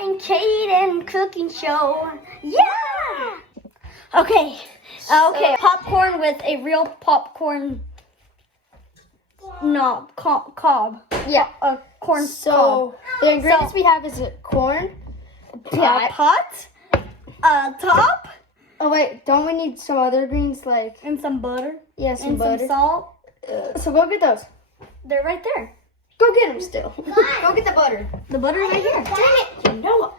Noah and Kaden cooking show. Yeah! Okay. Popcorn with a real popcorn cob. Yeah. A corn So cob. the ingredients we have is corn, A pot, a top, Oh wait, don't we need some other greens like? and some butter. Yeah, some and butter. some salt. So go get those. They're right there. Go get them still. Go get the butter. The butter's right here. Dang it, Noah.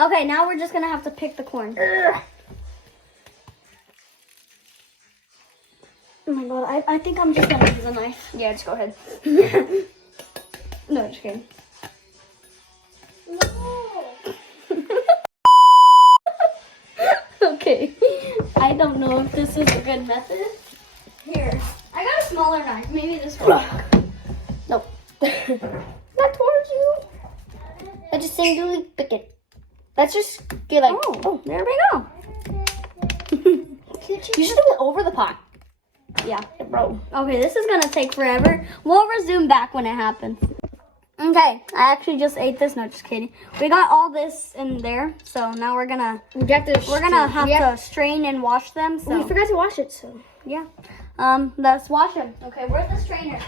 Okay, now we're just gonna have to pick the corn. Oh my god, I think I'm just gonna use a knife. Yeah, just go ahead. No, just kidding. Okay, I don't know if this is a good method. Here, I got a smaller knife. Maybe this one. Nope. Not towards you. I just singularly pick it. Let's just get like. Oh, there we go. You should do it over the pot. Yeah. Bro. Okay, this is gonna take forever. We'll resume back when it happens. Okay, I actually just ate this. No, just kidding. We got all this in there, so now we're gonna have to strain and wash them. So We forgot to wash it, so. yeah, let's wash them. Okay, where's the strainer?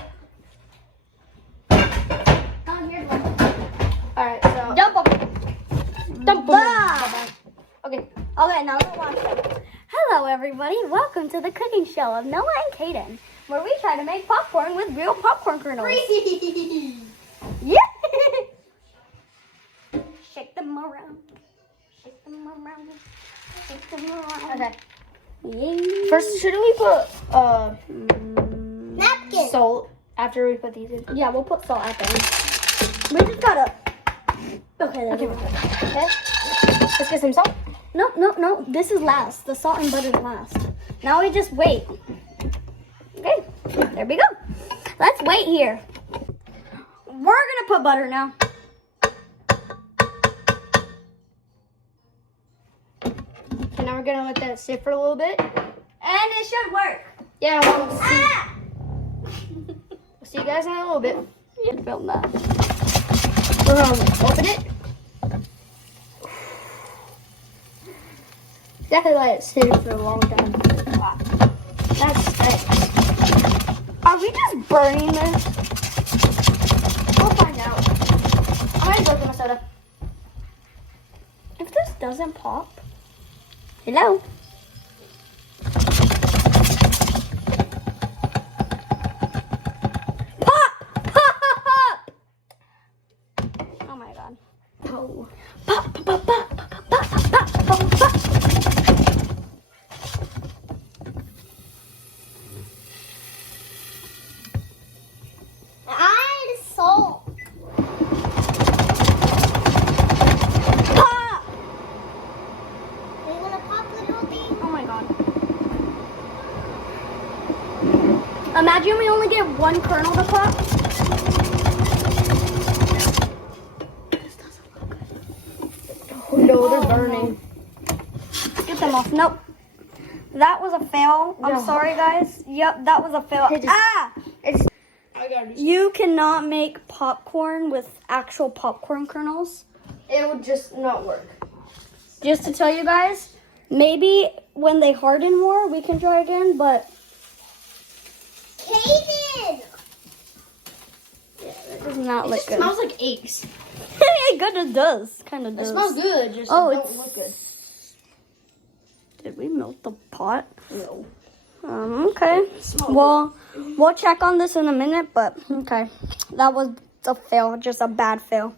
Oh, here's one. All right, so. Dump them. Dump 'em. Bah! Okay. Okay, now let's wash them. Hello, everybody. Welcome to the cooking show of Noah and Kaden, where we try to make popcorn with real popcorn kernels. Yeah. Shake them around. Shake them around. Shake them around. Okay. Yay. First, shouldn't we put Napkin. salt after we put these in? Yeah, we'll put salt at the end. We just gotta. Okay, there we go. Okay. Let's get some salt. No. This is last. The salt and butter is last. Now we just wait. Okay. There we go. Let's wait here. We're gonna put butter now. And now we're gonna let that sit for a little bit. And it should work. Yeah, we'll see. Ah! We'll see you guys in a little bit. You can film that. We're gonna open it. Definitely let it sit for a long time. Wow. That's nice. Are we just burning this? We'll find out. I'm gonna go get my soda. If this doesn't pop. Hello? Pop! Pop! Pop! Oh my god. Oh. Pop, pop, pop, pop, pop, pop, pop, pop, pop. Salt. Pop! Are you gonna pop little thing? Oh my god. Imagine we only get one kernel to pop. This doesn't look good. Oh no, they're burning. Get them off. Nope. That was a fail. I'm No. sorry, guys. Yep, that was a fail. You cannot make popcorn with actual popcorn kernels. It would just not work. Just to tell you guys, maybe when they harden more, we can try again, but... Kaden! Yeah, it does not look good. It smells like eggs. It kind of does. Kind of It does. smells good, just Oh, don't it's- look good. Did we melt the pot? No. Okay. Well, we'll check on this in a minute, but okay. That was a fail, just a bad fail.